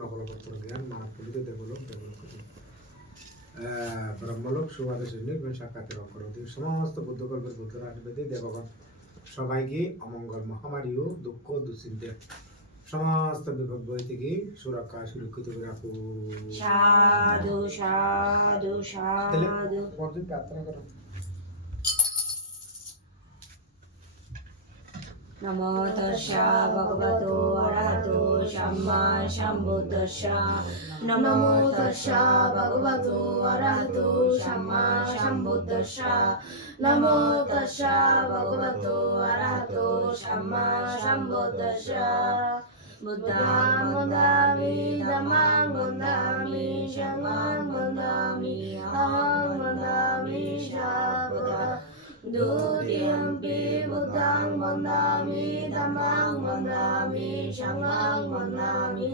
নকলকর্তন জ্ঞান মানব পলিত দেবলোক ব্রহ্মলোক সুবাদেশ নির্গুণ সাক্ষাতের অগ্রগতি সমস্ত বুদ্ধকল্পের বুদ্ধরাজবেদী দেবগণ সবাইকে অমঙ্গল মহামারী ও দুঃখ দুশ্চিন্তে সমস্ত বিপদ বই থেকে সুরক্ষিত করে রাখুন। সাধু সাধু সাধু। প্রার্থনা করো। নমো তস্যা ভগবতো অরহতো সম্মা সম্বুদ্ধস্যা। নমো তস্যা ভগবতো অরহতো সম্মা সম্বুদ্ধস্যা। নমো তস্যা ভগবতো অরহতো সম্মা সম্বুদ্ধস্যা। বুদ্ধাং বন্দামি ধম্মাং বন্দামি সংঘং বন্দামি অহং বন্দামি সাম্প্রদায়ং। द्वितीयम्पि बुद्धं वन्दामि धम्मं वन्दामि संघं वन्दामि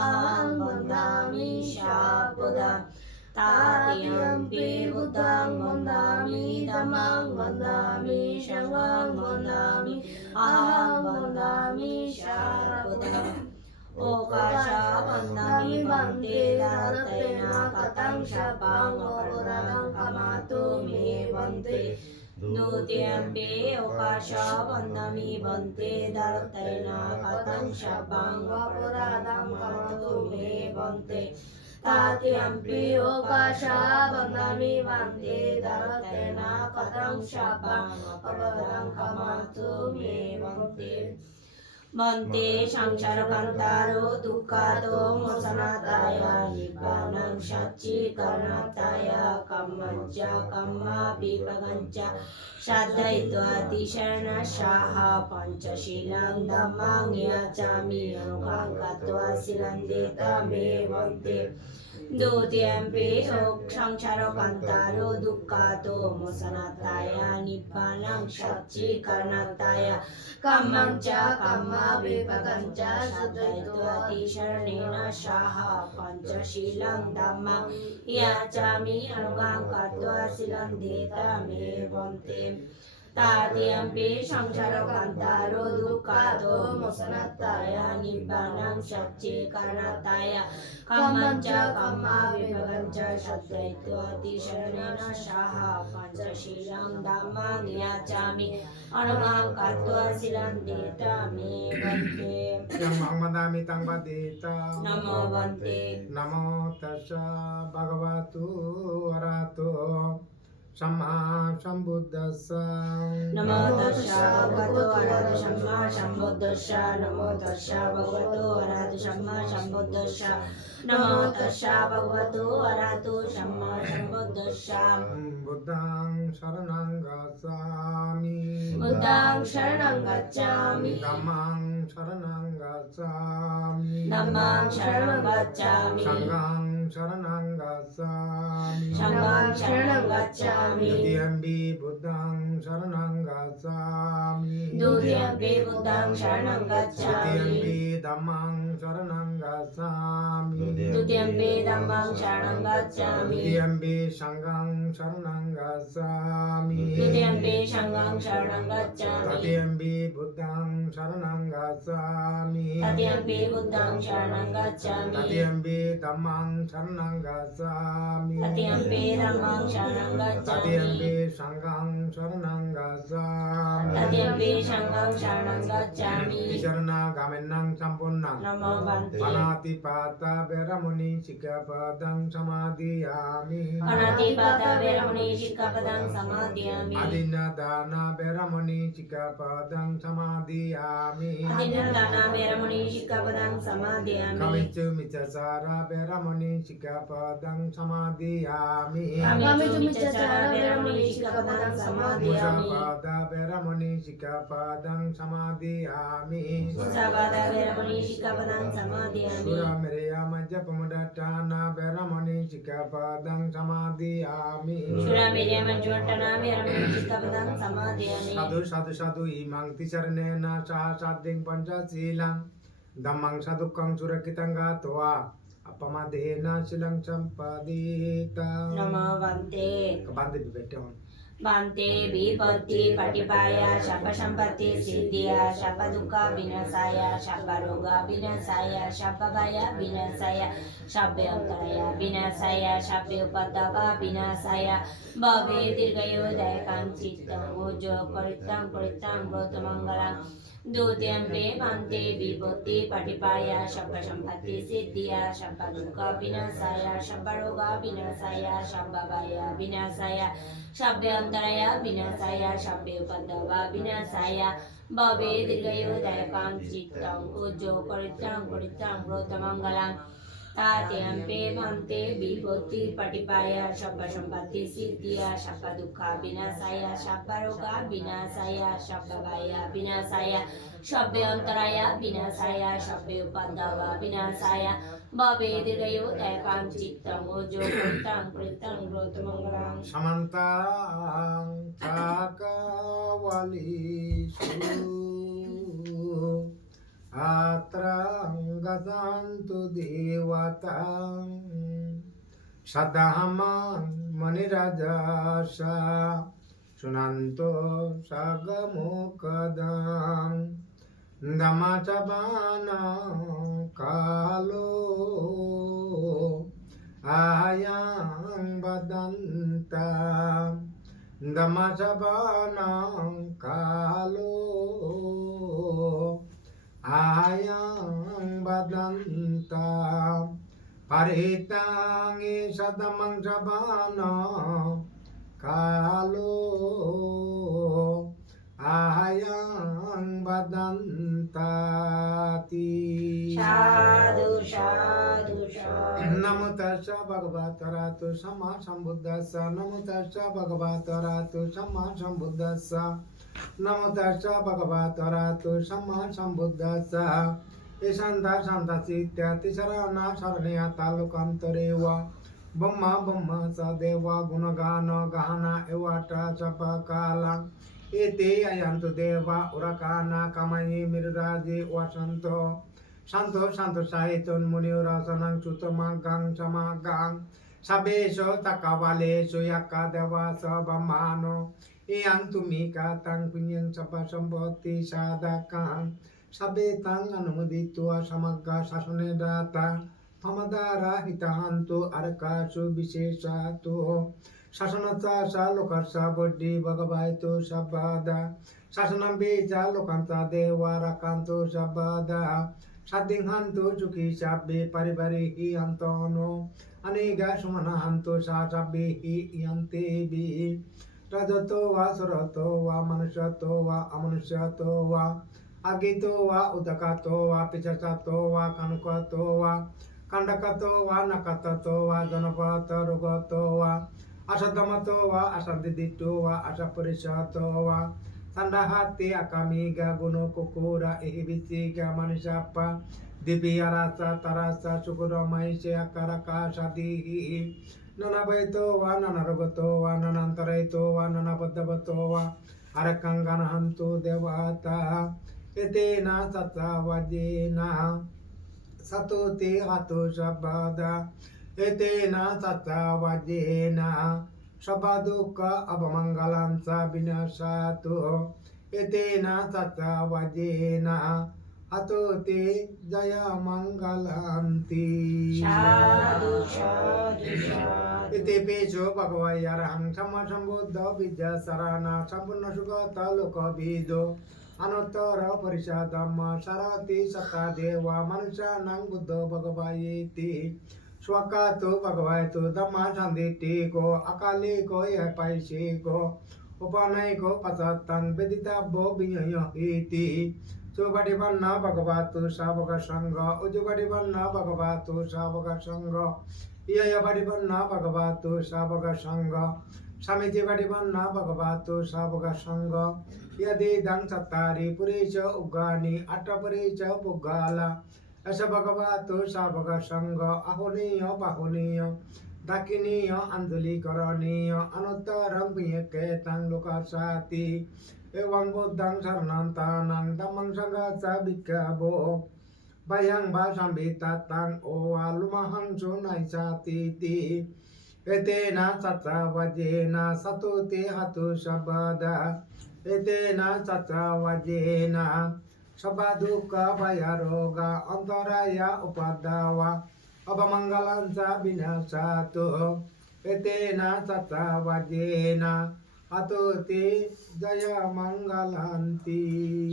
अहं वन्दामि साम्प्रदायं। तृतीयम्पि बुद्धं वन्दामि धम्मं वन्दामि संघं वन्दामि अहं वन्दामि साम्प्रदायम्। ओकाशा वन्दामि वन्दे दारतेन कथं शपं वपुरं कमातु मे वन्दे। द्वितीयम्पि ओकाशा वन्दामि वन्दे दारतेन कथं शपं वपुरं कमातु मे वन्दे। तृतीयम्पि ओकाशा वन्दामि वन्दे दारतेन कथं शपं वपुरं कमातु मे वन्दे। वन्दे संसारकान्तारो दुःखातो मोचनाय निब्बानं सच्चिकरणाय कम्मञ्च कम्मविभागञ्च साधयित्वातिशरणशः पञ्चशीलं धम्मं याचामि अनुगां गत्वा सिलन्दिता मे वन्दे। द्वितीयम्पि संसारकान्तारो दुःखातो मोचनाय निब्बानं सच्चिकरणाय कम्मञ्च कम्मविभागञ्च साधयित्वातिशरणेन सह पञ्चशीलं धम्मं याचामि अनुगां गत्वा सिलन्दिता मे वन्दे। तृतीयम्पि संसारकान्तारो दुःखातो मोचनाय निब्बानं सच्चिकरणाय कम्मञ्च कम्मविभागञ्च साधयित्वातिशरणेन सह पञ्चशीलं धम्मं याचामि अनुगां गत्वा सिलन्दिता मे वन्दे। वन्दामि तं वन्देता नमो वन्दे। नमो तस्सा भगवतो अरहतो सम्मा सम्बुद्धस्सा। नमो तस्सा भगवतो अरहतो सम्मा सम्बुद्धस्सा। नमो तस्सा भगवतो अरहतो सम्मा सम्बुद्धस्सा। नमो तस्सा भगवतो अरहतो सम्मा सम्बुद्धस्सा। बुद्धं शरणं गच्छामि बुद्धं शरणं गच्छामि धम्मं शरणं गच्छामि धम्मं शरणं गच्छामि संघं शरणं गच्छामि संघं शरणं गच्छामि। द्वितीयम्पि बुद्धं शरणं गच्छामि द्वितीयम्पि बुद्धं शरणं गच्छामि द्वितीयम्पि धम्मं शरणं गच्छामि द्वितीयम्पि धम्मं शरणं गच्छामि द्वितीयम्पि संघं शरणं गच्छामि द्वितीयम्पि संघं शरणं गच्छामि तृतीयम्पि बुद्धं शरणं गच्छामि तृतीयम्पि बुद्धं शरणं गच्छामि तृतीयम्पि धम्मं शरणं गच्छामि तृतीयम्पि धम्मं शरणं गच्छामि तृतीयम्पि संघं शरणं गच्छामि तृतीयम्पि संघं शरणं गच्छामि। शरणागमनं सम्पूर्णं नमो वन्दे। अनातिपाता वेरमुनि सिक्खपदं समादियामि अनातिपाता वेरमुनि सिक्खपदं समादियामि अदिन्नदान वेरमुनि सिक्खपदं समादियामि अदिन्नदान वेरमुनि सिक्खपदं समादियामि कमिच्छु मिच्छाचार वेरमुनि सिक्खपदं समादियामि कामिच्छाचार वेरमुनि सिक्खपदं समादियामि मुसावादा वेरमुनि सिक्खपदं समादियामि मुसावादा वेरमुनि सिक्खपदं समादियामि सुरामेरया मज्जपमुदट्टान वेरमुनि सिक्खपदं समादियामि सुरामेरया मज्जपमुदट्टान वेरमुनि सिक्खपदं समादियामि साधु साधु साधु इमां तिसरणेन सह साधिं पञ्चशीलं धम्मं साधुकं सुरक्षितं गत्वा अपमादेन शीलं सम्पादिता नमो वन्दे। Kebantu di bedong. Bante Vipatti Patipaya Shabba Sampatti Siddhya Shabba Dukkha Vinasaya Shabba Roga Vinasaya Shabba Bhaya Vinasaya Shabbe Antaraya Vinasaya Shabbe Upadava Vinasaya Bhave Dirghayodayakam Chittam Ujo Parittam Parittam Brotamangalam Dutyampe Bante Vipatti Patipaya Shabba Sampatti Siddhya Shabba Dukkha Vinasaya Shabba Roga Vinasaya Shabba Bhaya Vinasaya Shabbyantara Vinasaya Shabbe Upadava Vinasaya Bhave Dirghayodayakam Chittam Ujo Parittam Parittam Brotamangalam Tatyampe Bhante Vipatti Patipaya Shabba Sampatti Siddhya Shabba Dukkha Vinasaya Shabba Roga Vinasaya Shabba Bhaya Vinasaya Shabbyantara Vinasaya Shabbe Upadava Vinasaya Bhave Dirghayodayakam Chittam Ujo Parittam Parittam Brotamangalam Samantang Chakawalishu Atrang Gadantu Devatang Sadhamang Manirajasha Sunanto Sagamukadang Dhammacabana Kalo Ayang Badanta Dhammacabana Kalo Ayang Badanta Paritangi Sadamang Sabana Kalo Ayang Badantati Sadhu Sadhu Sadhu Namo Tassa Bhagavata Arahato Samma Sambuddhassa Namo Tassa Bhagavata Arahato Samma Sambuddhassa Namo Tassa Bhagavata Arahato Samma Sambuddhassa Isanta Santa Sitya Tisarana Saraniya Talukantarewa Brahma Brahma Sadeva Gunagana Gahana Evata Sapakala Iti Ayantu Deva Urakana Kamayi Mirraji Vasanto Santo Santo Saiton Muni Urasanang Sutamagang Samagang Sabeso Takavaleso Yaka Deva Sabamano Iyang Tumika Tang Punyang Sapasamboti Sadakang Sabetang Anumuditwa Samaga Sasunedata Pamadara Hitahantu Arakasu Visesatu Sasanata Salokasa Bodhi Bhagavaito Sabada Sasanambeja Lokanta Dewa Rakanto Sabada Sadinghantu Juki Sabbe Paribarihi Antono Aniga Sumana Hantu Sasabihi Yantebi Rajoto wa Surato wa Manusyato wa Amanusyato wa Agito wa Udakato wa Picacato wa Kanukato wa Kandakato wa Nakatato wa Janapata Rugato wa Asadamato wa Asandidito wa Asapurisato wa Sandahati Akamiga Guno Kukura Ihibisiga Manisapa Dibiyarasa Tarasa Sukura Maisya Karaka Sadihi Nanabaito wa Nanarogoto wa Nanantaraito wa Nanabadabato wa Arakangana Hantu Devata Etena Sata Vajena Satuti Hatu Sabada Etena Sata Vajena Sabaduka Abamangalam Sabinasatu Etena Sata Vajena Atuti Jaya Mangalanti Sadhu Sadhu Sadhu Iti Piso Bhagavayarahang Sama Sambuddha Vidya Sarana Sampurna Sugata Loka Vido Anuttara Parisadhamma Sarati Satta Deva Manusya Nang Buddha Bhagavayiti Swakato Bhagavaito Dhamma Sanditi Ko Akali Ko Yapaisi Ko Upanai Ko Pasatang Vedita Bo Binyoyo Iti Subhadivanna Bhagavatu Sabaka Sangha Ujubadivanna Bhagavatu Sabaka Sangha Iyaya Badivanna Bhagavatu Sabaka Sangha Samiti Badivanna Bhagavatu Sabaka Sangha Yadi Dang Sattari Purisha Ugani Atta Purisha Pugala Asa Bhagavatu Sabaka Sangha Ahuniya Bahuniya Dakiniya Anduli Karaniya Anuttaram Piyaketang Lukasati Ewang Buddhang Saranantanang Dhammang Sangha Sabikabo Bayang Basam Bitatang Owa Lumahang Sunai Satiti एतेन चच्चवजेन सतुते हतु शब्दा एतेन चच्चवजेन शब्दुःख भयरोग अन्तराय उपद्रव अवमङ्गलं च विनाशातु एतेन चच्चवजेन हतुते जयमङ्गलन्ति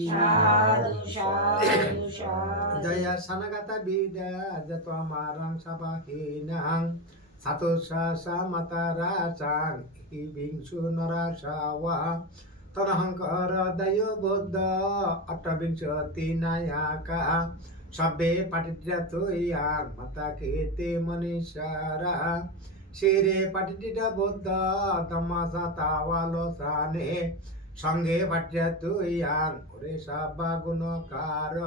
साधु साधु साधु जय सनगत विद्या जत्वमारं सभाहीनां सातुसा मतराचां हिबिंशु नराशावा तनहंकर दयो बुद्ध अष्टविंशति नायका सब्बे पठितुयां मता केते मनीषारा शिरे पठित बुद्ध धम्मसतावालोसाने संगे पठितुयां उरेशा गुणकार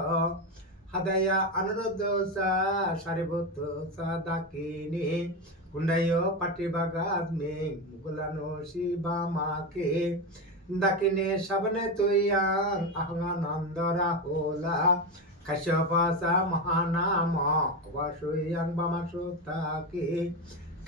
हृदय अनुरुद्धोसा सारिभूतोसा दाकिनी कुंडयो पटिबगास्मे मुकुलनो शिवामाके दाकिने सबने तुयां अहंगानंदरा होला कश्यपासा Mahanama वासुयां बमसुताके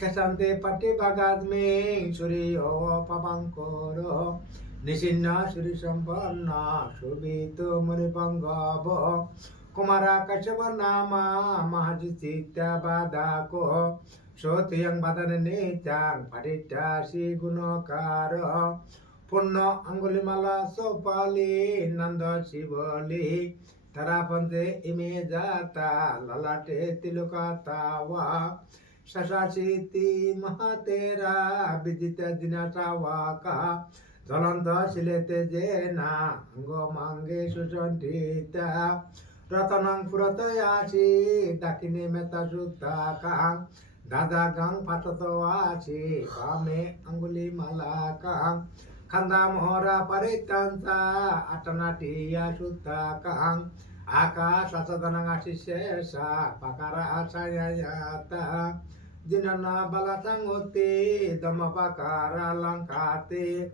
kesante pati bagasme suryo papankoro nisinna suri sampanna subito manipangabo kumara kasyapa nama mahajitita badako sotiyang badanane chang paditasi gunakara punno angulimala sopali nanda sivali tarapante imejata lalate tilukatawa शशाशीति महातेरा विदित दिनाचा वाका ज्वलंत शिलेते जेना अंगो मांगे सुचंडिता रतनं पुरतयासी दाकिने मेता सुताकां दादा गांग पाततवासी कामे अंगुली malaकां खंदा मोहरा परितांसा अटनाटिया सुताकां आकाशासदनं आशिषेसा pakara asayayata Jinana balasangote dhammapakara langkate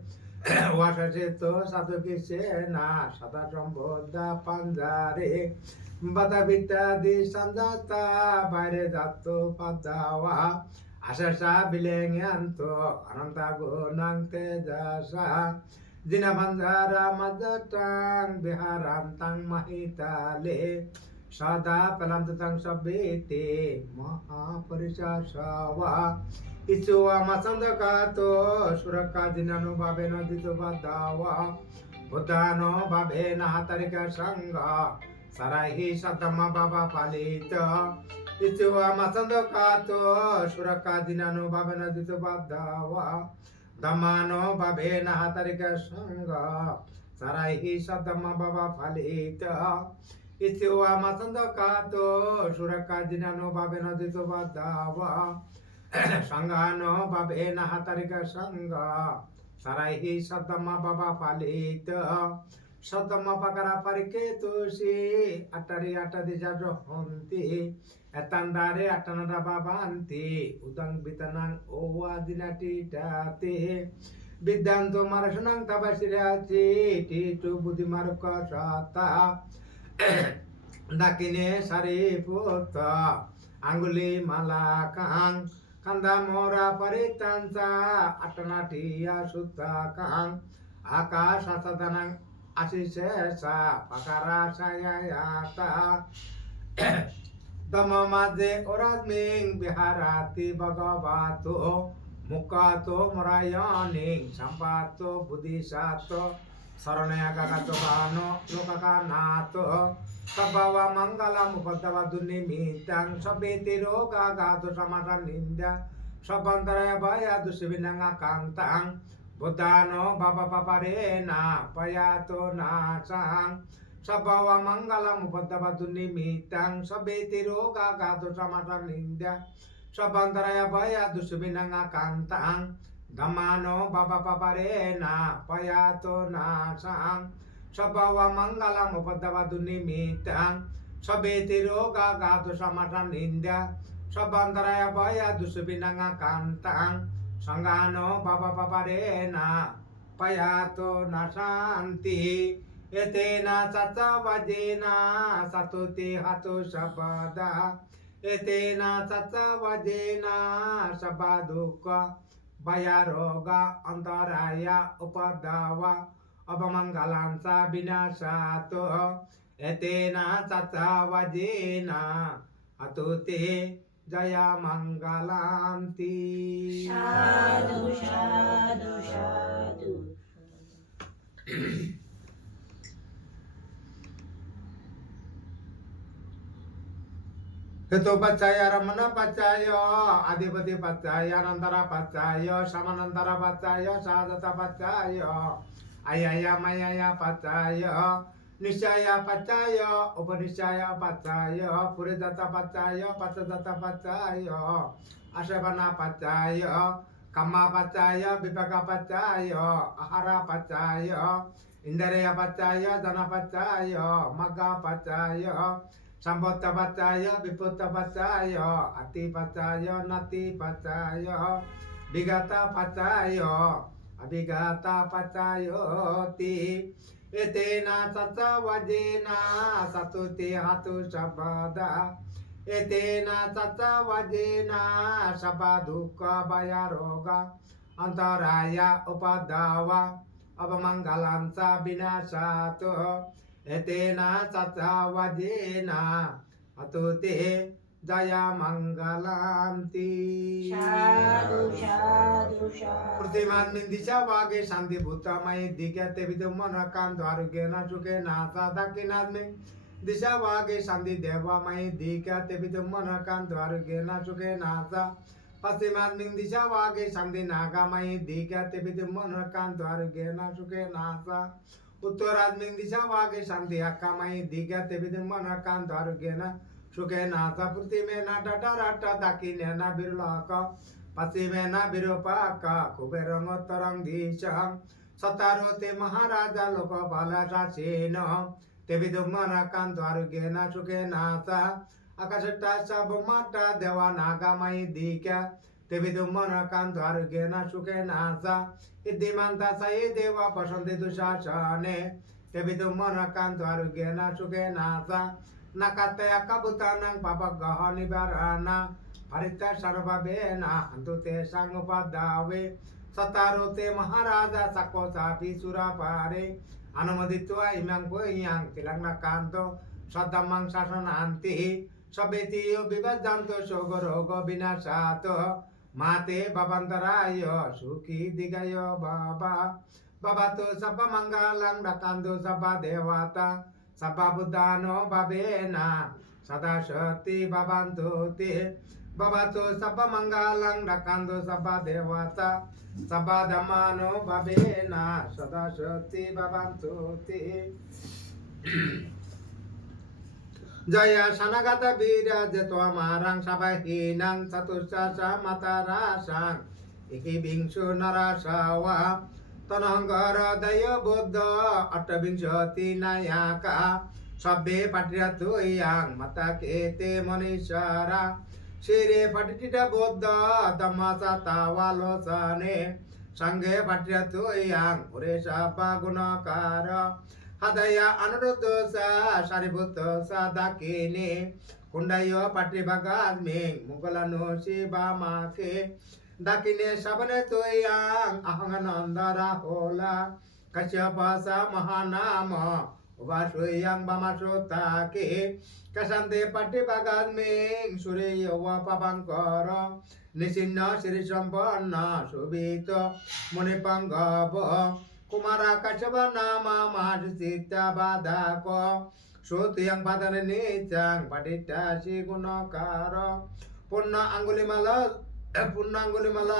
wasasito satukisena satasambodha panjare badabita di sandata bare jatto padawa asasa bilengyanto ananta gunang tejasa Dina bandara madatang biharantang mahitale Sada pelantatang sabete mahaparisasava Isuwa masandakato suraka dinanu babena dito badawa Buddhano babena hatarika sangha Sarahi sadama baba palita Isuwa masandakato suraka dinanu babena dito badawa Dhammano babena hatarika sangha Sarahi sadama baba palita Itiwa masandakato suraka dinano babena dito badawa Sangano babena hatarika sangha Saraihi sadama baba palita Sadama pakara pariketu si Atari atadi jadro honti Etandare atanada babanti Udang bitanang owa dinati dati Bidanto marasunang tabasirati Titu budi maruka sata Dakine sariputta Anguli malakang Kanda mora paritansa Atanatiya sutakang Akasa sadanang asisesa Pakara sayayata Dhammamade oradming biharati bhagavato Mukato murayaning sampato buddhisato Saranaya kakato kano lokakanato Sabawa mangalam upadawa dunimintang Sabiti roga gato samaran ninda Sabantaraya baya dusibinanga kantang Buddhano baba paparena payato nasang Sabawa mangalam upadawa dunimintang Sabiti roga gato samaran ninda Sabantaraya baya dusibinanga kantang Dhammano baba paparena payato nasang Sabawa mangalam upadawa dunimitang Sabiti roga gato samatan inda Sabantaraya baya dusubinanga kantang Sanggano baba paparena payato nasanti Etena caca wajena satuti hatu sabada एतेना चच्चवजेना सबा दुःख भया रोग अंतराय उपद्रव अवमंगलांचा विनाशातो एतेना चच्चवजेना अतुते जया मंगलांती साधु साधु साधु Hetu Ramana Pacaya, Adipati Pacaya, Nantara Pacaya, Samanantara Pacaya, Sadata Pacaya, Ayaya Mayaya Pacaya, Nishaya Pacaya, Upanishaya Pacaya, Puridata Pacaya, Patadata Pacaya, Ashavana Pacaya, Kama Pacaya, Vipaka Pacaya, Ahara Pacaya, Indaraya Pacaya, Dana Pacaya, Maga Pacaya, Sambota Pacaya, Viputta Pacaya, Ati Pacaya, Nati Pacaya, Vigata Pacaya, Abhigata Pacaya, Ti Etena Tata Vajena, Satuti Hatu Sabada, Etena Tata Vajena, Sabaduka Bayaroga, Antaraya Upadava, Avamangalansa Binasato, Etena Sattavajena Atute Jaya Mangalanti साधु साधु साधु प्रतिमान दिशा वागे शांति भूता मई दिख्याते विदु मन काम द्वारुगे न चुके NASA दक्षिणाद में दिशा वागे शांति देवा मई दिख्याते विदु मन काम द्वारुगे न चुके नासा पश्चिमान दिशा वागे शांति नागा मई दिख्याते विदु मन काम द्वारुगे न चुके नासा उत्तराद दिशा वागे शांति अक्का मई दिख्याते विदु मन काम द्वारुगे न चुके नासा पृथ्वी में ना डटा रटा दाकिने ना बिरलाका पश्चिमेना विरूपाका कुबेरंगोत्तरं दिशं सतारोते महाराजा लोकपालशासेन ते विदुमनकां द्वारुगेन सुखेन सा आकाशट्टा सबमाट्टा देवा नागामयी दिक्या ते विदुमनकां द्वारुगेन सुखेन सा इद्धिमन्ता स ये देवा पशन्ति दुशासने ते विदुमनकां द्वारुगेन सुखेन सा नकतया कबुतानां पापगह निवारणा Parita Sarvabena Antute Sangupadave Satarote Maharaja Sako Sapi Surapare Anumaditwa Imangko Yang Tilangna Kanto Sadamang Sasananti Sabetiyo Bibajanto Sogorogo Binasato Mate Babantarayo Suki Digayo Baba Babato Sapa Mangalang Dakanto Sapa Dewata Sapa Buddhano Babena Sadashati Babantuti Babato Sapa Mangalang Dakanto Sapa Dewata Sapa Dhammano Babena Sadashati Babantuti Jaya Sanagata Bira Jetwa Marang Sabahinang Satusasa Matarasang Iki Bingsu Narasawa Tananggara Daya Buddha Attabingshati Nayaka Sabbe Patriyatu Yang Mata Kete Manishara Shire Patitita Buddha Dhammasa Tavalosane Sanghe Patriyatu Yang Uresha Pagunakara Hadaya Anuruddhosa Sariputtosa Dakini Kundayo Patribagadming Mughalano Shibamake Dakine Sabane Tuyang Ahanganandara Hola Kasyapasa Mahanama Ubasuyang Bamasutake Kasante Patribagadming Suriyawa Papangkara Nisinna Sirisampanna Subito Munipangabo Kumara Kasyapa nama Mahasita Badako Suti yang padane nicang Padita si gunakara Punna Anggulimala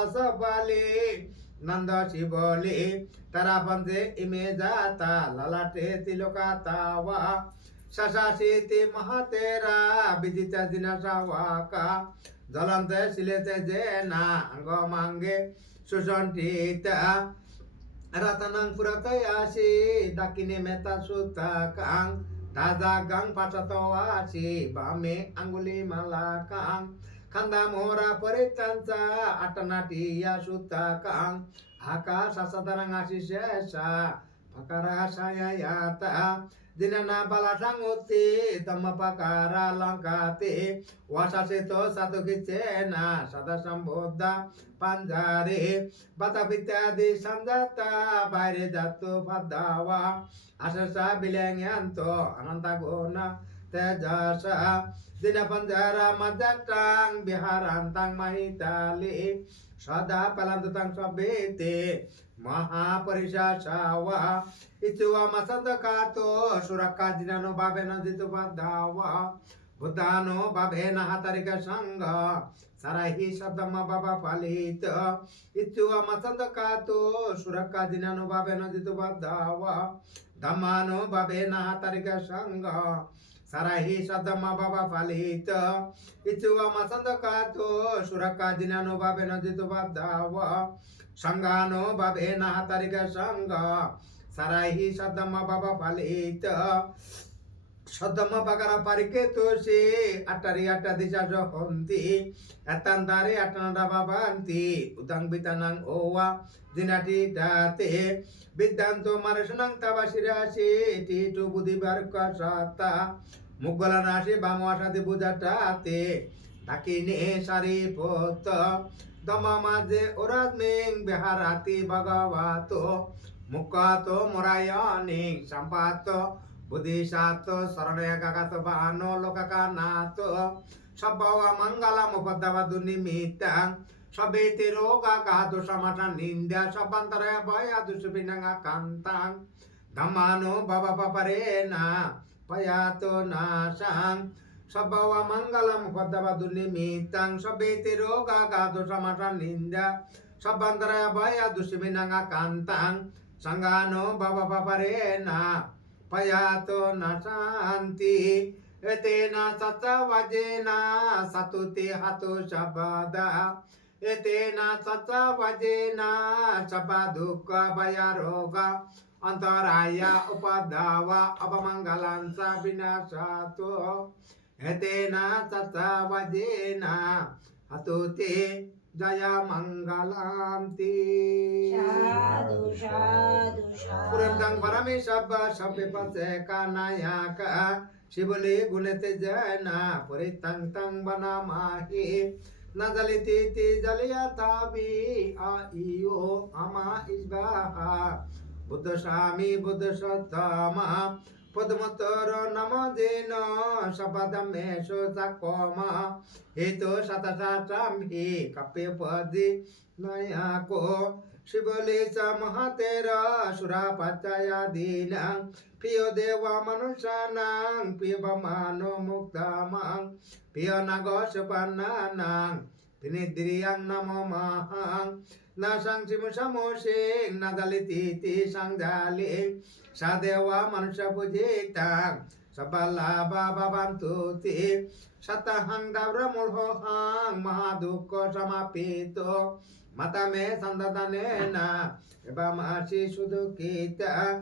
Sabali Nanda Shiboli Tarapante Imedata Lalate Tilokatawa Sasasiti Mahatera Bidita Dinasawaka Dalante Silete Jena Angomange Susantita Ratanang Puratayasi Dakine Meta Sutakang Tadagang Pasatawasi Bame Anguli Malakang Kandamora Paritansa Atanatiya Sutakang Haka Sasadarang Asisesa Pakara Sayayata dinana balasanguti tamapakara langkati wasaseto satu kicena sada samboda panjari bata pityadi sanjata bayre jatuh padawa asasa bilengyanto anantaguna tejasa dina panjara madakang biharantang mahitali sada palantutang sabete maha parisasawa ituwa masandakato surakadinano babena ditu padawa buddhano babena hatarika sangha sarahi sabdama baba palita ituwa masandakato surakadinano babena ditu padawa dhammano babena hatarika sangha sarahi sabdama baba palita ituwa masandakato surakadinano babena ditu padawa sanggano babena hatarika sangha sarahi sadama baba palita sadama bagara parike tosi atari ata disa johonti atandari atanada babanti udang bitanang owa dinati date bidanto marasenang tabasirasi titu budi barkasata mugalanasi bamwasati budadate takini saripota dama madhe uratming biharati bhagavato mukato murayani sampato buddhisato saranaya kakato bano lokakanato sabawa manggala mupadava dunimitang sabiti roga kato samatan ninda sabantaraya baya dusupinanga kantang dhammano baba paparena payato nasang sabawa manggala mupadava dunimitang sabiti roga kato samatan ninda sabantaraya baya dusupinanga kantang sanggano baba paparena payato nasanti etena saca wajena satuti hatu sabada etena saca wajena sabaduka bayaroga antaraya upadawa apamanggalan sabinasato etena saca wajena hatuti jaya manggalanti Sadhu, sadhu, sadhu. Purandang parami sabba sabbe pase kanayaka Shibuli gunete jana puritang tang banamahi Nazaliti ti jaliyatabi a iyo ama isbaha Buddha Sami Buddha Sattama Padmatara namadena sabadamesho sakoma Itu satasatamhi kapipadi nayako Shibalisa mahatera surapacaya dinang Piyo dewa manusanang piyo bamano muktamang Piyo nagosapananang Pinidriyang namo mahang Nasang simusamusing nadalititi sang daling Sadewa manusia pujitang Sabalaba babantuti Satahang dabra mulhohang Mahaduko samapito Matame sandatanena Eba masih sudu kita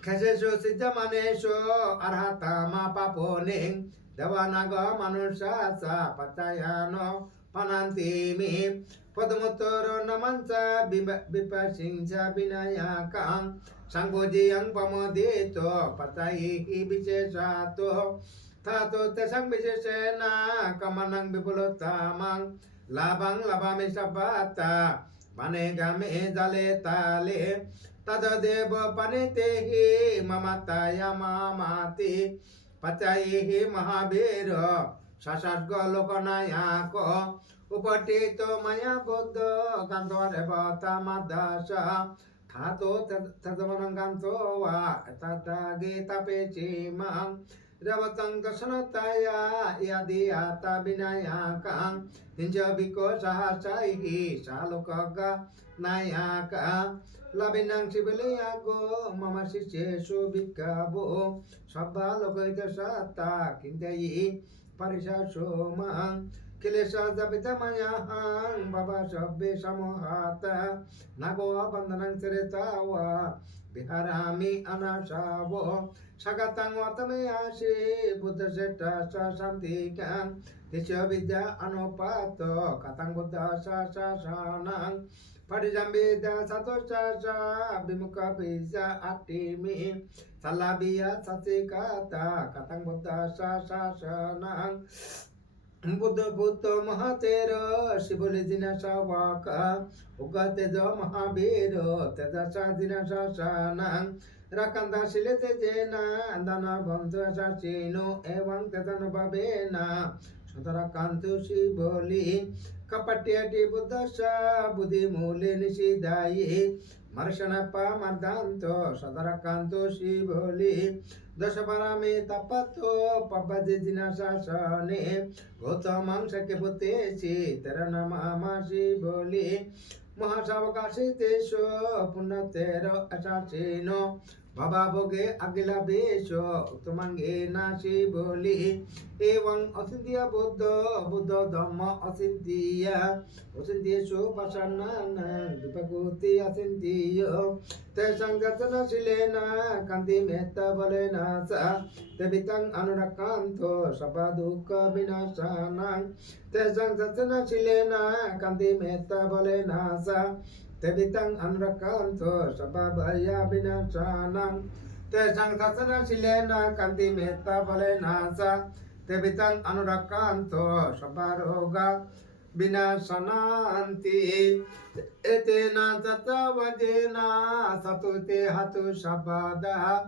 Kasesu sijamanesu Arhata mapaponing Dewanaga manusia sa pacayano Panantimi Padmutara namansa bipasingsa binayakang Sangboji yang pamodito Patayi bisesato Tato tesang bisesena Kamanang bipulotamang Labang labame sabata Panegame dale tale Tada deva panetehi Mamataya mamati Pacayihi mahabira Sasarga lokanayako Upatito maya buddha Kanto rebata madasa Tato tatamanang kanto wa Tatagi tapecimang Ravatang kasanataya yadiyata binayakang Ninjabiko sahasaihi salokaga nayaka Labinang sibiliyago mamasisyesu bikabo Sabba lokaita sata kintayi parisasomang Kilesa dapitamanyahang baba sabbe samohata Nagoa bandanang ceritawa Biharami anasabo Sagatang watameyasi Buddha seta sasantikan Tisya vidya anupato Katang Buddha sasanang Padijambeda sato shasha bimuka pisa atimi salabiya sasikata katang buddha shasha shanang Buddha Buddha Mahatera Shivali Dina Shavaka Ugateda Mahabira Teda Sadina Shashanang Rakanda Shilete Jena Andana Bhamsa Shashino Evang Tedana Babena Shatarakantu Shivali Kapatiati Buddha Buddhi Muli Nishidai Marshanapa Mardanto Shatarakantu Shivali Dashaparami Tapato Papaji Dina Shashane Gautamang Sakyaputeshi Teranama Amashi Boli Mahasavakashi Tesho Punatero Asashino Baba Boge Agila Besho Uttumange Nashi Boli Evang Asintiya Buddha Buddha Dhamma Asintiya Asintiya Pashanana Dipakuti Asintiya Tesang Gatsana Silena Kanti Metta Balena Sa Tebitang Anurakanto Sabaduka Binasanang Tesang Gatsana Silena Kanti Metta Balena Sa Tebitang Anurakanto Sababaya Binasanang Tesang Gatsana Silena Kanti Metta Balena Sa Tebitang Anurakanto Sabaroga Binasananti Etena tata vajena satute hatu shabada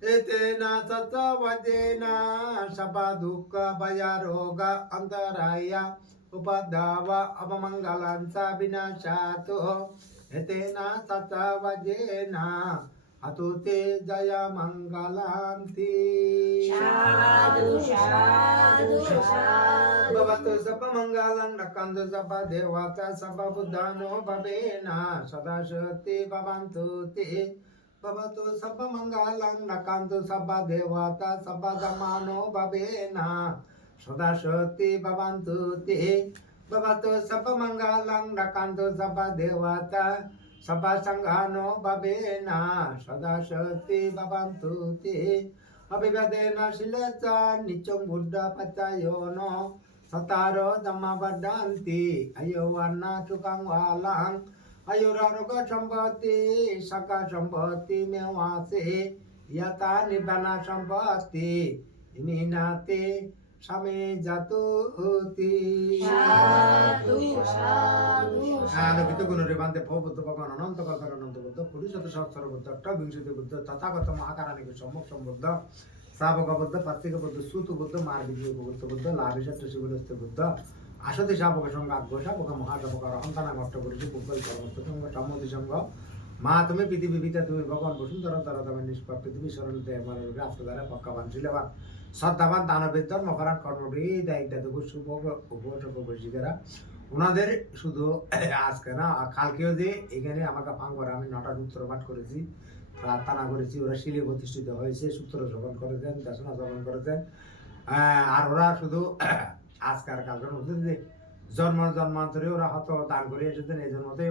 Etena tata vajena shabaduka bayaroga antaraya upadava apamangalansa binashato Etena tata vajena hatute jaya mangalanti Sadhu, sadhu, sadhu. Bhavatu sabba mangalang rakantu sabba devata sabba buddhano babena sada shakti bhavantu te Bhavatu sabba mangalang rakantu sabba devata sabba dhammano babena sada shakti bhavantu te Bhavatu sabba mangalang rakantu sabba devata sabba sanghano babena sada shakti bhavantu te Abhivadena Shilata Nichong Buddha Patayono Sataro Dhamma Vadanti Ayovarna Tukang Walang Ayuraruga Sambhati Saka Sambhati Mewase Yata Nibbana Sambhati Iminate Same Jatuti Sadhu, sadhu, Ada gitu guna rebante pho buddha bhagavan ananta kalpana ananta buddha puri satu sahasra buddha atta vingsati buddha tathagata mahakarani ke sammuk sambuddha Savaka buddha patika buddha sutu buddha margidya buddha labhishatta shivalasya buddha asati savaka sangha agosha bhaka mahasavaka rahantana nashta korichi pubbal paramasta sangha sammoti sangha মা তুমি পৃথিবী পিতা তুমি ভগবান বসুন্ধরা তারা তুমি নিষ্পাপ পৃথিবী সরলতে আমার রাষ্ট্রধারা পক্কাবান শিলবান শ্রদ্ধাবান দানবেদ্দর মকরান কর্মবৃদ দায়িত্ব শুভ উপসর্গ বৈশিকেরা ওনাদের শুধু আজকে না কালকেও যে এখানে আমাকে ফাং করে আমি 9টা সূত্র পাঠ করেছি প্রার্থনা করেছি ওরা শিলে প্রতিষ্ঠিত হয়েছে সূত্র শ্রবণ করেছেন দেশনা শ্রবণ করেছেন আর ওরা শুধু আজকে আর কালকে ওদের যে জন্মান্তরে ওরা হয়তো দান করে এসেছেন এই জন্মতে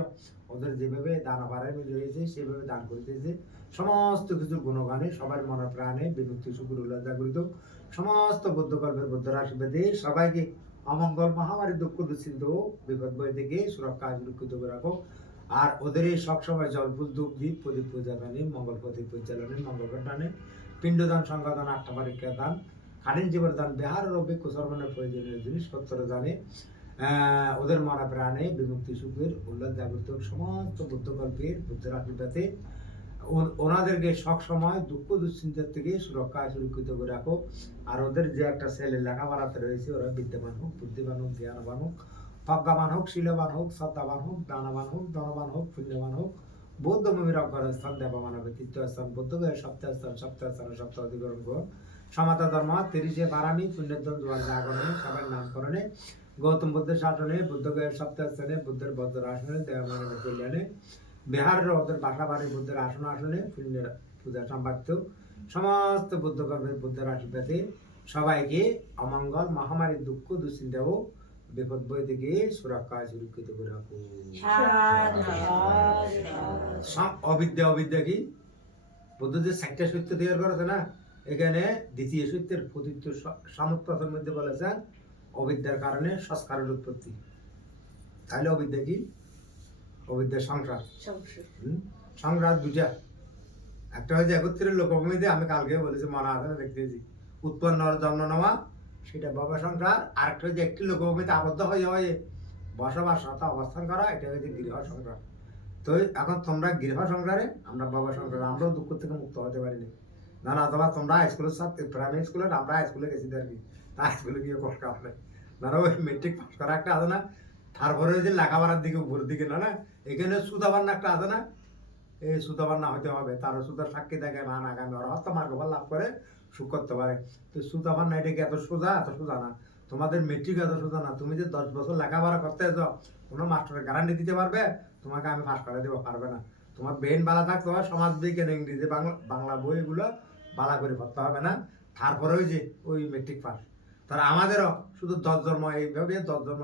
ওদের যেভাবে দান আবারের মিল হয়েছে সেভাবে দান করিতেছে সমস্ত কিছুর গুণগানে সবার মনে প্রাণে বিমুক্তি শুকুর উল্লাস জাগরিত সমস্ত বুদ্ধকল্পের বুদ্ধ রাশিবাদী সবাইকে অমঙ্গল মহামারী দুঃখ দুশ্চিন্ত বিপদ বই থেকে সুরক্ষা সুরক্ষিত করে রাখো আর ওদের এই সবসময় জলফুল ধূপ দ্বীপ প্রদীপ পূজা দানে মঙ্গল প্রদীপ পরিচালনে মঙ্গল দানে পিণ্ডদান সংঘদান আটটা পরীক্ষা দান খানিন জীবন দান বিহার ও অভিজ্ঞ সর্বনের প্রয়োজনীয় জিনিসপত্র দানে ওদের মরা প্রাণে বিমুক্তি সুখের উল্লাস জাগরিত সমস্ত বুদ্ধকল্পের বুদ্ধের আশীর্বাদে ওনাদেরকে সবসময় দুঃখ দুশ্চিন্তার থেকে সুরক্ষা সুরক্ষিত করে রাখো আর ওদের যে একটা ছেলে লেখাপড়াতে রয়েছে ওরা বিদ্যাবান হোক বুদ্ধিবান হোক জ্ঞানবান হোক প্রজ্ঞাবান হোক শীলবান হোক শ্রদ্ধাবান হোক দানবান হোক ধনবান হোক পুণ্যবান হোক বৌদ্ধভূমির অগ্রহ স্থান দেবমানব তীর্থস্থান বৌদ্ধগয়ের সপ্তাহ অধিকরণ কর সমাতা ধর্ম 30 বারামি পুণ্যদন জোয়ার জাগরণে সবার নামকরণে গৌতম বুদ্ধের শাসনে বুদ্ধগয়ের সপ্তাহে বুদ্ধের বজ্র আসনে দেবমানব কল্যাণে বিহারের ওদের বাসা বাড়ি বুদ্ধের আসন আসনে পুণ্যের পূজা সম্পাদ্য সমস্ত বুদ্ধকর্মের বুদ্ধের আশীর্বাদে সবাইকে অমঙ্গল মহামারীর দুঃখ দুশ্চিন্তা ও বিপদ বই থেকে সুরক্ষা সুরক্ষিত করে রাখো অবিদ্যা কি বুদ্ধ যে 60টা সত্য তৈরি করেছে না এখানে দ্বিতীয় সত্যের প্রতীক সমুৎপথের মধ্যে বলেছেন অবিদ্যার কারণে সংস্কারের উৎপত্তি তাহলে অবিদ্যা কি অবিদ্যা সংসার। সংসার। সংসার দুটা, একটা হচ্ছে একত্রের লোকভূমিতে আমি কালকে বলেছি মনে আছে না দেখতেছি উৎপন্ন জন্ম নেওয়া, সেটা বাবা সংসার। আরেকটা হচ্ছে একটি লোকভূমিতে আবদ্ধ হয়ে হয়ে বসবাস সাথে অবস্থান করা, এটা হচ্ছে গৃহ সংসার। তো এখন তোমরা গৃহ সংসারে, আমরা বাবা সংসারে, আমরাও দুঃখ থেকে মুক্ত হতে পারিনি। না না, অথবা তোমরা স্কুলের সাথে প্রাইমারি স্কুলে, আমরা স্কুলে গেছি আর কি, তার স্কুলে গিয়ে কষ্ট হবে না। ওই মেট্রিক পাস করা একটা আছে না, তারপরে ওই যে লেখাপড়ার দিকে উপরের দিকে না, এখানে সুতাবান্না একটা আছে না, এই সুতাবান্না হতে হবে, তার সুতার সাক্ষী থাকে মান আগামী ওরা হত্যা মার্গফল লাভ করে সুখ করতে পারে। তো সুতাবান্না এটা কি এত সোজা? এত সোজা না। তোমাদের মেট্রিক এত সোজা না। তুমি যে 10 বছর লেখাপড়া করতে যাও, কোনো মাস্টারের গ্যারান্টি দিতে পারবে তোমাকে আমি পাস করে দেবো? পারবে না। তোমার ব্রেন বালা থাকতে হবে, সমাজ বিজ্ঞান, ইংরেজি, বাংলা বইগুলো বালা করে পড়তে হবে না, তারপরে ওই যে ওই মেট্রিক পাস। তারা আমাদেরও শুধু 10 জন্ম এইভাবে 10 জন্ম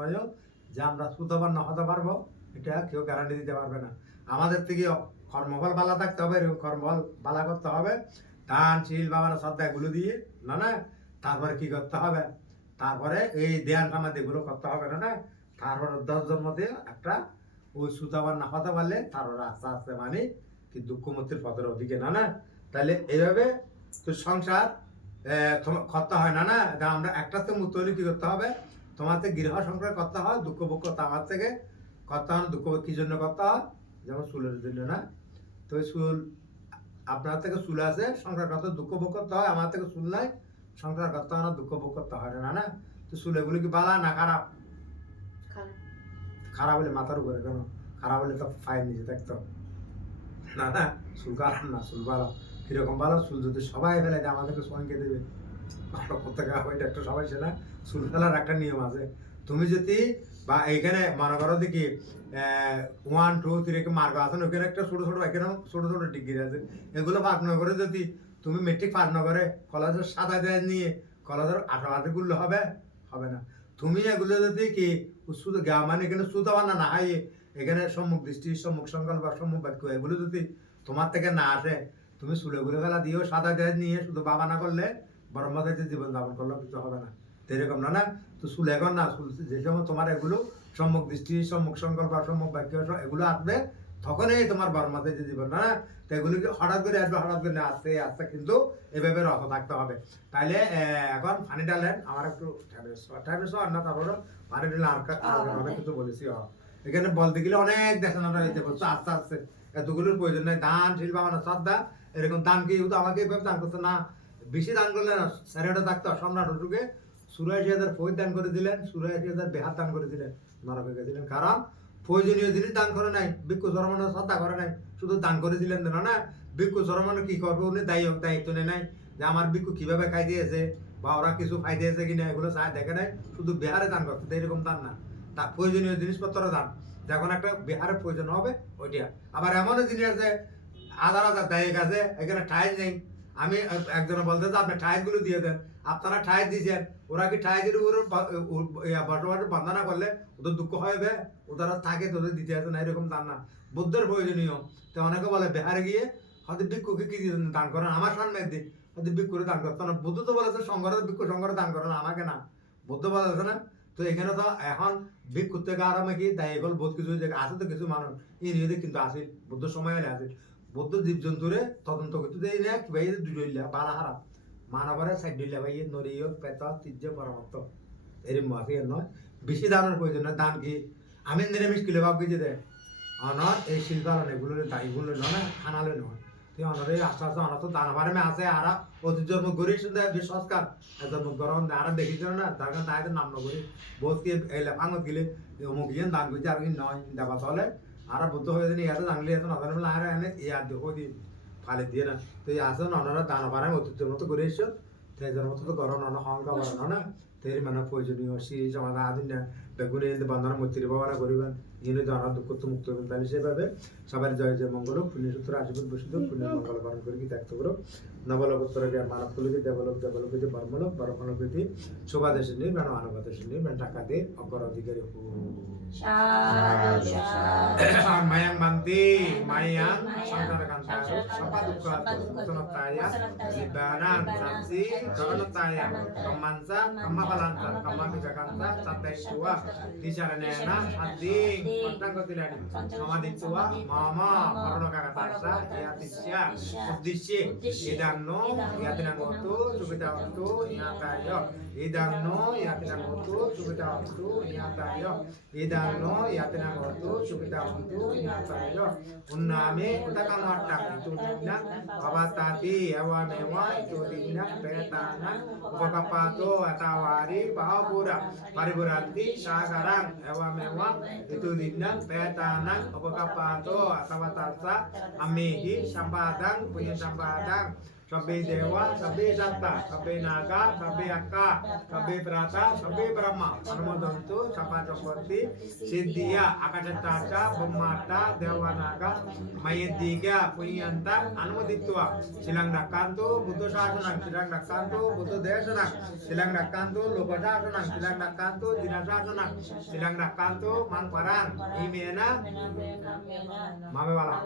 যে আমরা সুতাবান্না হতে পারবো, এটা কেউ গ্যারান্টি দিতে পারবে না। আমাদের থেকে কর্মফল বালা থাকতে হবে, এরকম কর্মফল বালা করতে হবে, দান শিল বাবার শ্রদ্ধা এগুলো দিয়ে না না, তারপরে কি করতে হবে, তারপরে এই ধ্যান সমাধি এগুলো করতে হবে না, তারপরে 10 জন্ম দিয়ে একটা ওই সুতাবার না হতে পারলে তারপর আস্তে আস্তে মানে কি দুঃখ মুক্তির পথের ওদিকে না। তাহলে এইভাবে তো সংসার করতে হয় না। আমরা একটাতে মুক্ত হলে কি করতে হবে, তোমার থেকে গৃহ সংসার করতে হয়, দুঃখ ভোগ করতে আমার থেকে করতে হয়। দুঃখ কি জন্য করতে হয়? যেমন চুলের জন্য না, তো চুল আপনার থেকে চুল আছে, সংসার করতে দুঃখ ভোগ করতে হয়, আমার থেকে চুল নাই, সংসার করতে হয় না, দুঃখ ভোগ করতে হয় না। তো চুল এগুলো কি বালা না খারাপ? খারাপ হলে মাথার উপরে কেন? খারাপ হলে তো ফাইন নিচে থাকতো না। চুল খারাপ না, চুল ভালো। কিরকম ভালো? চুল যদি সবাই ফেলে যে আমাদেরকে সঙ্গে দেবে, প্রত্যেকে ওইটা একটা সবাই সে না, চুল ফেলার একটা নিয়ম আছে। তুমি যদি বা এইখানে মনে করো দেখি 1 2 3 মার্ক আছে, ওখানে একটা ছোট ছোট এখানে ছোট ছোট ডিগ্রি আছে, এগুলো পাস না করে যদি তুমি মেট্রিক পাস না করে কলেজের সাদা দেয় নিয়ে কলেজের 18 গুলো হবে হবে না। তুমি এগুলো যদি কি শুধু মানে এখানে সুতাবান্না না হয়, এখানে সম্মুখ দৃষ্টি, সম্মুখ সংকল্প বা সম্মুখ বাক্য এগুলো যদি তোমার থেকে না আসে, তুমি চুলেগুলো ফেলা দিয়েও সাদা দেয় নিয়ে শুধু বাবা না করলে বরম্বাদের জীবন যাপন করলেও কিছু হবে না। এরকম না। তো চুল এখন না, চুল যে সময় তোমার এগুলো সম্মুখ দৃষ্টি, সম্মুখ সংকল্প, সম্মুখ বাক্য এগুলো আসবে, তখনই তোমার বরমাদের যে জীবন না, তো এগুলোকে হঠাৎ করে আসবে, হঠাৎ করে আস্তে আস্তে কিন্তু এভাবে রত থাকতে হবে। তাইলে এখন পানি ডালেন, আমার একটু ঠান্ডা না, তারপর পানি ডালে অনেক কিছু বলেছি। এখানে বলতে গেলে অনেক দেখানোটা হইতে বলছো, আস্তে আস্তে এতগুলোর প্রয়োজন নাই। দান শিল্প আমার শ্রদ্ধা, এরকম দান কি আমাকে এভাবে দান করতো না, বেশি দান করলে না স্যারেটা থাকতো। সম্রাট অশোকে 84,000 ফৌজ দান করে দিলেন, 84,000 বেহাত দান করে দিলেন, নরকে গেছিলেন। কারণ প্রয়োজনীয় জিনিস দান করে নাই, ভিক্ষু চরমানের শ্রদ্ধা করে নাই, শুধু দান করে দিলেন না। ভিক্ষু চরমান কি করবে, উনি দায়িত্ব নেয় নাই যে আমার ভিক্ষু কিভাবে খাই দিয়েছে বা ওরা কিছু খাই দিয়েছে কিনা, এগুলো দেখে নাই, শুধু বিহারে দান করতে। এরকম দান না, তার প্রয়োজনীয় জিনিসপত্র দান, যখন একটা বিহারের প্রয়োজন হবে ওইটা। আবার এমন জিনিস আছে 1000 দায়িক আছে, এখানে টাইল নেই, আমি একজনে বলতে যে আপনি টাইল গুলো দিয়ে দেন, আপনারা টাইল দিয়েছেন, ওরা কি টাইলের উপর বসবাস বন্ধ না করলে ওদের দুঃখ হবে? ওরা থাকে তোদের দিতে আসে না, এরকম দান না, বুদ্ধের প্রয়োজনীয়। তো অনেকে বলে বিহারে গিয়ে হয়তো ভিক্ষুকে কি দান করেন, আমার সামনে দিন হয়তো ভিক্ষুরে দান করতো না। বুদ্ধ তো বলেছে সংঘরে ভিক্ষু সংঘরে দান করে না, আমাকে না, বুদ্ধ বলেছে না। তো এখানে তো এখন ভিক্ষুর থেকে আরামে কি দায়ী হল বহুত কিছু আছে, তো কিছু মানুষ ইংরেজি কিন্তু আসিল, বুদ্ধ সময় হলে আসিল, বুদ্ধ জীবজন্তুরে তদন্ত করতে দেয় না, ভাই দুইলা বালা হারা মানবরে সাইড দিলে ভাই নরিয় পেত তির্য পরামর্শ এরম মাফি নয়। বেশি দানের প্রয়োজন নয়। দান কি আমি নিরামিষ কিলো ভাব কিছু দেয় অনর এই শিল্পালন এগুলো দায়ীগুলো নয়, খানালে নয়। তুই অনরে আস্তে আস্তে অনত দান বারে আছে, আর অতি জন্ম গরি শুধু সংস্কার জন্ম গ্রহণ আর দেখিছিল না, তার কারণে তাই নাম নগরী বোধ কি লেফাঙ্গত গেলে অমুক ইয়ে দান করছে আর কি নয় দেবা চলে, আর বুদ্ধ হয়ে যান ইয়াতে জানলে এত নজর আর এনে ইয়ার দেখো দি ফালে দিয়ে না। তো এই আসন অনরা দান বারে অতীতের মতো করে এসো, তেজের মতো তো গরম অন অহংকার বাড়ানো না, তেরি মানে প্রয়োজনীয় শ্রী সমাধা আদিন বেগুনি বন্ধন মূর্তির ভাবনা করিবেন, ইনি জন দুঃখ তো মুক্ত হবেন। তাহলে সেভাবে সবার জয় জয় মঙ্গল পুণ্যসূত্র আশীর্বাদ বসিত পুণ্য মঙ্গল বরণ করে কি ত্যাগ করো। নবলোকোত্তর মানব কুলিতে দেবলোক দেবলোকিতে বর্মলোক বরফলকৃতি শোভাদেশে নিয়ে মেন মানবদেশে নিয়ে মেন টাকাতে অগ্র অধিকারী মায়াং বান্তি মায়াং সংসার কান্তা সপা দুঃখ সনতায়া নিবানান সাপসি জগন্নাতায়া কম্মানসা কম্মাফালান্তা কম্মাবিকাকান্তা সাতাইশুয়া তিচারণেনা সাদ্দি পঞ্চাঙ্গতিলানি সমাদিত্বা মামা পরণকাকাতাসা ইয়াতিস্যা উদ্দিশ্যে ইদান্নো ইয়াতিনাঙ্গতো সুবিতাವಂতো ইয়াতায় ইদান্নো ইয়াতিনাঙ্গতো সুবিতাವಂতো ইয়াতায় ইদান্নো ইয়াতিনাঙ্গতো সুবিতাವಂতো ইয়াতায় উন্নামে উতাকামাট্টা ইতুদিনা ভবতাতি এওয়ামেওয়া ইতুদিনা পেতানা উপকাপাতো atawari bahapura pariburanti sagarang ewamewa itudina petana upakapato atawatasa amihi sampadang punya sampadang Sabe dewa, sabe satta, sabe naga, sabe akka, sabe prata, sabe brahma. Anumodontu, sapa cokorti, siddhiya, akasataca, bemata, dewa naga, mayediga, punyanta, anumoditwa. Silang dakantu, butuh sasanang, silang dakantu, butuh desanang, silang dakantu, lupa sasanang, silang dakantu, tidak sasanang, silang dakantu, mangparang, imena, mamewala.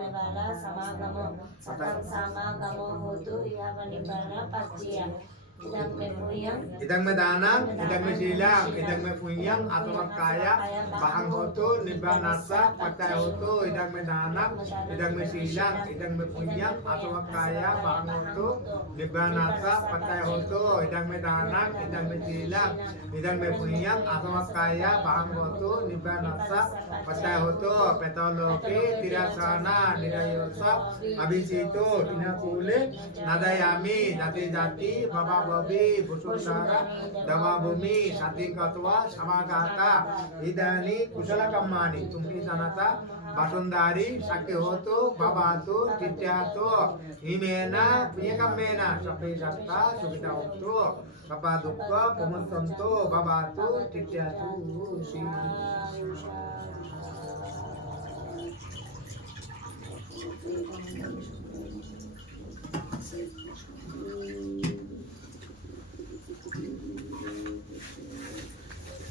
sama kamu hutu ya menibana pasti ya tidak memuyang Idang medanang, idang mesilang, idang mepunyang, atau kaya, bahang hoto, nibanasa, pakai hoto, idang medanang, idang mesilang, idang mepunyang, atau kaya, bahang hoto, nibanasa, pakai hoto, idang medanang, idang mesilang, idang mepunyang, atau kaya, bahang hoto, nibanasa, pakai hoto, petoloke, tidak sana, tidak yosa, habis itu, tidak kulit, nada yami, jati-jati, bapak babi, busudara, dama bumi, sati katwa, samagata, idani, kusala kamani, tumpi sanata, basundari, sakti hoto, babatu, tityato, himena, punya kamena, sapi sasta, subita hoto, kapadukka, pemuntonto, babatu, tityato, si.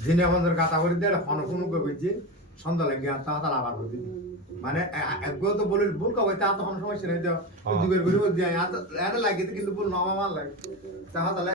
দিনে বন্ধুর কথা করে দিয়ে phone phone করছে সন্ধ্যা লাগে আর তাহলে আবার করে মানে একগো তো বলিল ভুল কবে তা তো কোনো সমস্যা নেই তো দুবের করে দিয়ে এত লাগে কিন্তু ভুল নবা মার লাগে তাহলে